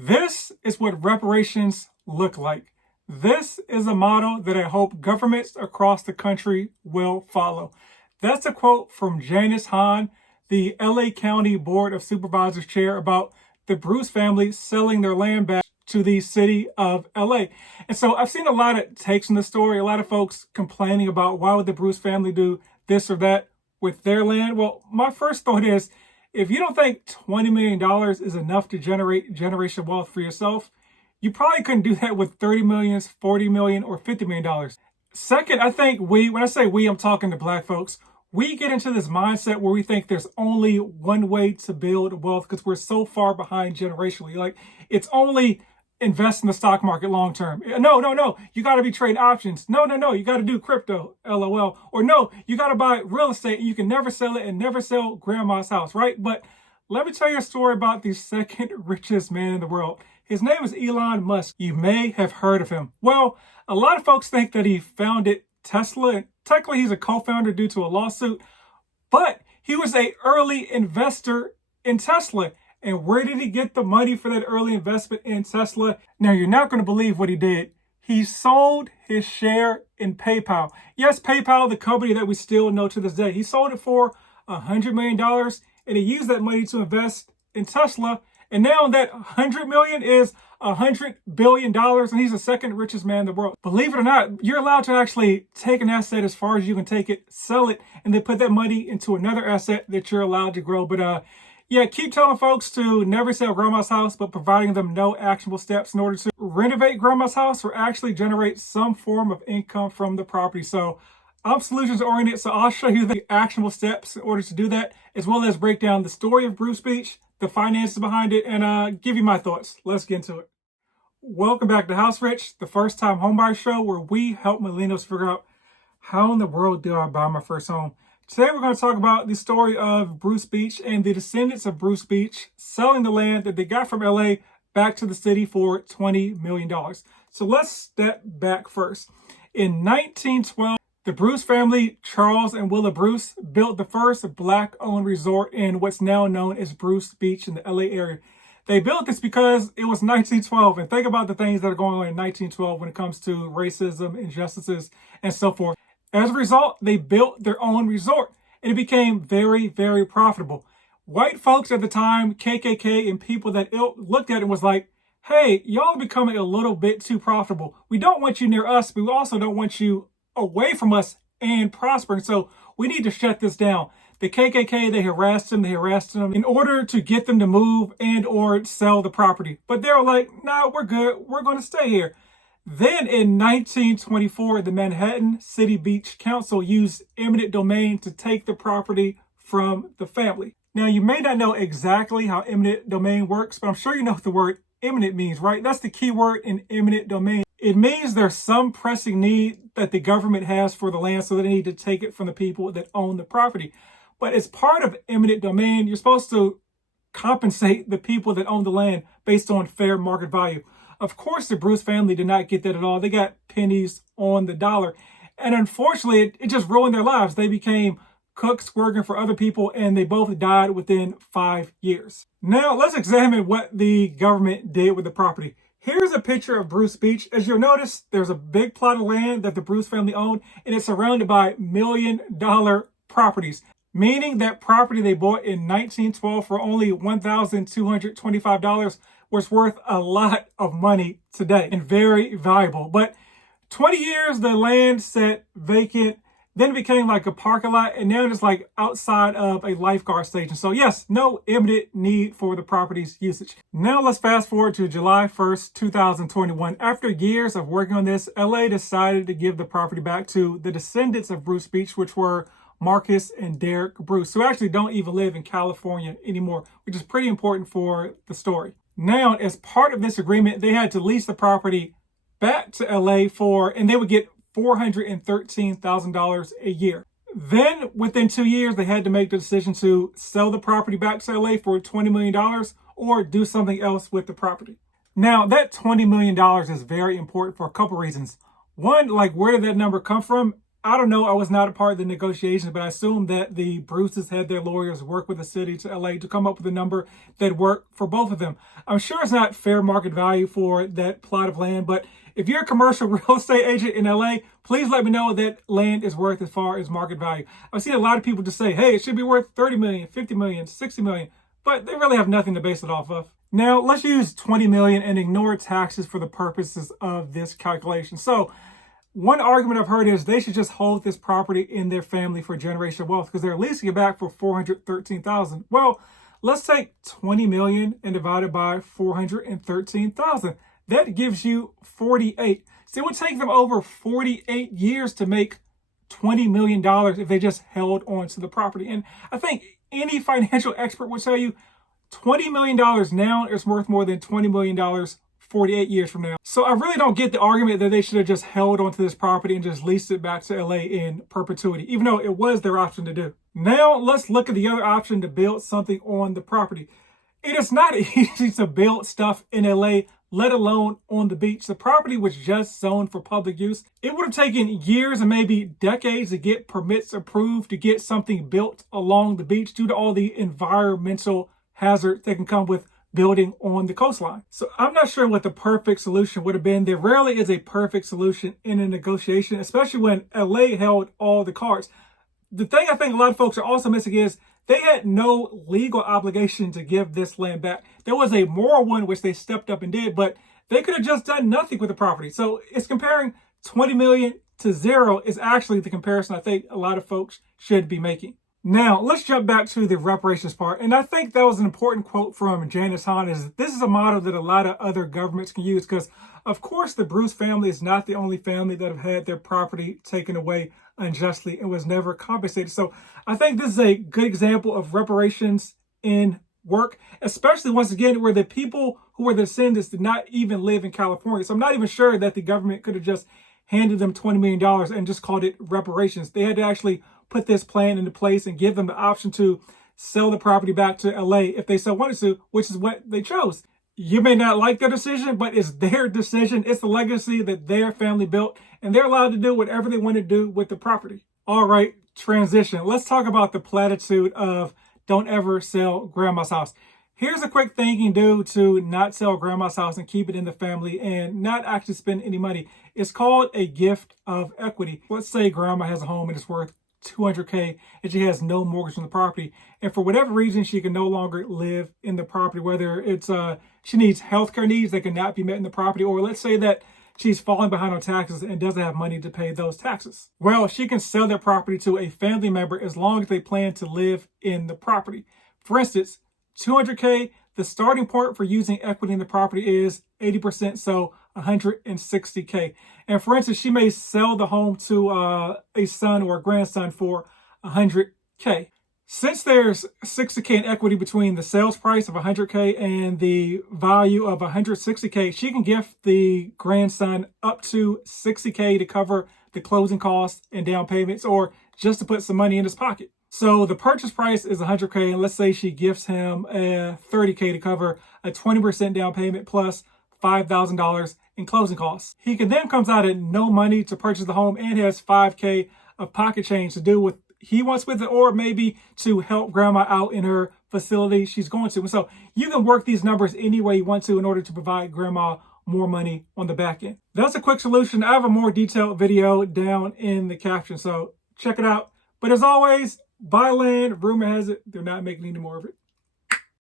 This is what reparations look like. This is a model that I hope governments across the country will follow. That's a quote from Janice Hahn, the LA County Board of Supervisors chair, about the Bruce family selling their land back to the city of LA. And so I've seen a lot of takes on the story, a lot of folks complaining about why would the Bruce family do this or that with their land. Well, my first thought is, if you don't think $20 million is enough to generate generational wealth for yourself, you probably couldn't do that with 30 million, 40 million, or $50 million. Second, I think when I say we, I'm talking to black folks. We get into this mindset where we think there's only one way to build wealth because we're so far behind generationally. Like, it's only invest in the stock market long term. No. You got to be trading options. No. You got to do crypto, LOL. Or no, you got to buy real estate and you can never sell it and never sell grandma's house, right? But let me tell you a story about the second richest man in the world. His name is Elon Musk. You may have heard of him. Well, a lot of folks think that he founded Tesla, and technically he's a co-founder due to a lawsuit, but he was an early investor in Tesla. And where did he get the money for that early investment in Tesla? Now, you're not going to believe what he did. He sold his share in PayPal. Yes, PayPal, the company that we still know to this day. He sold it for $100 million, and he used that money to invest in Tesla. And now that $100 million is $100 billion, and he's the second richest man in the world. Believe it or not, you're allowed to actually take an asset as far as you can take it, sell it, and then put that money into another asset that you're allowed to grow. But yeah, keep telling folks to never sell grandma's house, but providing them no actionable steps in order to renovate grandma's house or actually generate some form of income from the property. So I'm solutions oriented, so I'll show you the actionable steps in order to do that, as well as break down the story of Bruce Beach, the finances behind it, and give you my thoughts. Let's get into it. Welcome back to House Rich, the first time homebuyer show where we help millennials figure out how in the world do I buy my first home. Today we're going to talk about the story of Bruce Beach and the descendants of Bruce Beach selling the land that they got from LA back to the city for $20 million. So let's step back first. In 1912, the Bruce family, Charles and Willa Bruce, built the first black-owned resort in what's now known as Bruce Beach in the LA area. They built this because it was 1912, and think about the things that are going on in 1912 when it comes to racism, injustices, and so forth. As a result, they built their own resort, and it became very, very profitable. White folks at the time, KKK, and people that looked at it was like, hey, y'all are becoming a little bit too profitable. We don't want you near us, but we also don't want you away from us and prospering. So we need to shut this down. The KKK, they harassed them in order to get them to move and or sell the property. But they were like, no, we're good. We're going to stay here. Then in 1924, the Manhattan City Beach Council used eminent domain to take the property from the family. Now, you may not know exactly how eminent domain works, but I'm sure you know what the word eminent means, right? That's the key word in eminent domain. It means there's some pressing need that the government has for the land, so they need to take it from the people that own the property. But as part of eminent domain, you're supposed to compensate the people that own the land based on fair market value. Of course, the Bruce family did not get that at all. They got pennies on the dollar. And unfortunately, it just ruined their lives. They became cooks working for other people, and they both died within 5 years. Now, let's examine what the government did with the property. Here's a picture of Bruce Beach. As you'll notice, there's a big plot of land that the Bruce family owned, and it's surrounded by $1 million properties, meaning that property they bought in 1912 for only $1,225 was worth a lot of money today and very valuable. But 20 years, the land sat vacant. Then it became like a parking lot, and now it's like outside of a lifeguard station. So yes, no imminent need for the property's usage. Now let's fast forward to July 1st, 2021. After years of working on this, LA decided to give the property back to the descendants of Bruce Beach, which were Marcus and Derek Bruce, who actually don't even live in California anymore, which is pretty important for the story. Now, as part of this agreement, they had to lease the property back to LA and they would get $413,000 a year. Then within 2 years, they had to make the decision to sell the property back to LA for $20 million or do something else with the property. Now, that $20 million is very important for a couple reasons. One, like, where did that number come from? I don't know, I was not a part of the negotiations, but I assume that the Bruces had their lawyers work with the city to LA to come up with a number that worked for both of them. I'm sure it's not fair market value for that plot of land, but if you're a commercial real estate agent in LA, please let me know that land is worth as far as market value. I've seen a lot of people just say, hey, it should be worth 30 million, 50 million, 60 million, but they really have nothing to base it off of. Now, let's use 20 million and ignore taxes for the purposes of this calculation. So, one argument I've heard is they should just hold this property in their family for generational wealth because they're leasing it back for $413,000. Well, let's take 20 million and divide it by 413,000. That gives you 48. So it would take them over 48 years to make $20 million if they just held on to the property. And I think any financial expert would tell you $20 million now is worth more than $20 million 48 years from now. So I really don't get the argument that they should have just held onto this property and just leased it back to LA in perpetuity, even though it was their option to do. Now let's look at the other option to build something on the property. It is not easy to build stuff in LA, let alone on the beach. The property was just zoned for public use. It would have taken years and maybe decades to get permits approved to get something built along the beach due to all the environmental hazard that can come with building on the coastline. So I'm not sure what the perfect solution would have been. There rarely is a perfect solution in a negotiation, especially when LA held all the cards. The thing I think a lot of folks are also missing is they had no legal obligation to give this land back. There was a moral one which they stepped up and did, but they could have just done nothing with the property. So it's comparing 20 million to zero is actually the comparison I think a lot of folks should be making. Now, let's jump back to the reparations part. And I think that was an important quote from Janice Hahn is this is a model that a lot of other governments can use because, of course, the Bruce family is not the only family that have had their property taken away unjustly and was never compensated. So I think this is a good example of reparations in work, especially once again, where the people who were the descendants did not even live in California. So I'm not even sure that the government could have just handed them $20 million and just called it reparations. They had to actually put this plan into place and give them the option to sell the property back to LA if they so wanted to, which is what they chose. You may not like their decision, but it's their decision. It's the legacy that their family built, and they're allowed to do whatever they want to do with the property. All right, transition. Let's talk about the platitude of don't ever sell grandma's house. Here's a quick thing you can do to not sell grandma's house and keep it in the family and not actually spend any money. It's called a gift of equity. Let's say grandma has a home and it's worth $200K and she has no mortgage on the property, and for whatever reason she can no longer live in the property, whether it's she needs healthcare needs that cannot be met in the property, or let's say that she's falling behind on taxes and doesn't have money to pay those taxes. Well, she can sell that property to a family member as long as they plan to live in the property. For instance, $200K, the starting point for using equity in the property is 80%, so $160K. And for instance, she may sell the home to a son or a grandson for $100K. Since there's $60K in equity between the sales price of $100K and the value of $160K, she can gift the grandson up to $60K to cover the closing costs and down payments, or just to put some money in his pocket. So the purchase price is $100K, and let's say she gifts him $30K to cover a 20% down payment plus $5,000 in closing costs. He can then comes out at no money to purchase the home and has $5K of pocket change to do what he wants with it, or maybe to help grandma out in her facility she's going to. And so you can work these numbers any way you want to in order to provide grandma more money on the back end. That's a quick solution. I have a more detailed video down in the caption, so check it out. But as always, buy land. Rumor has it they're not making any more of it.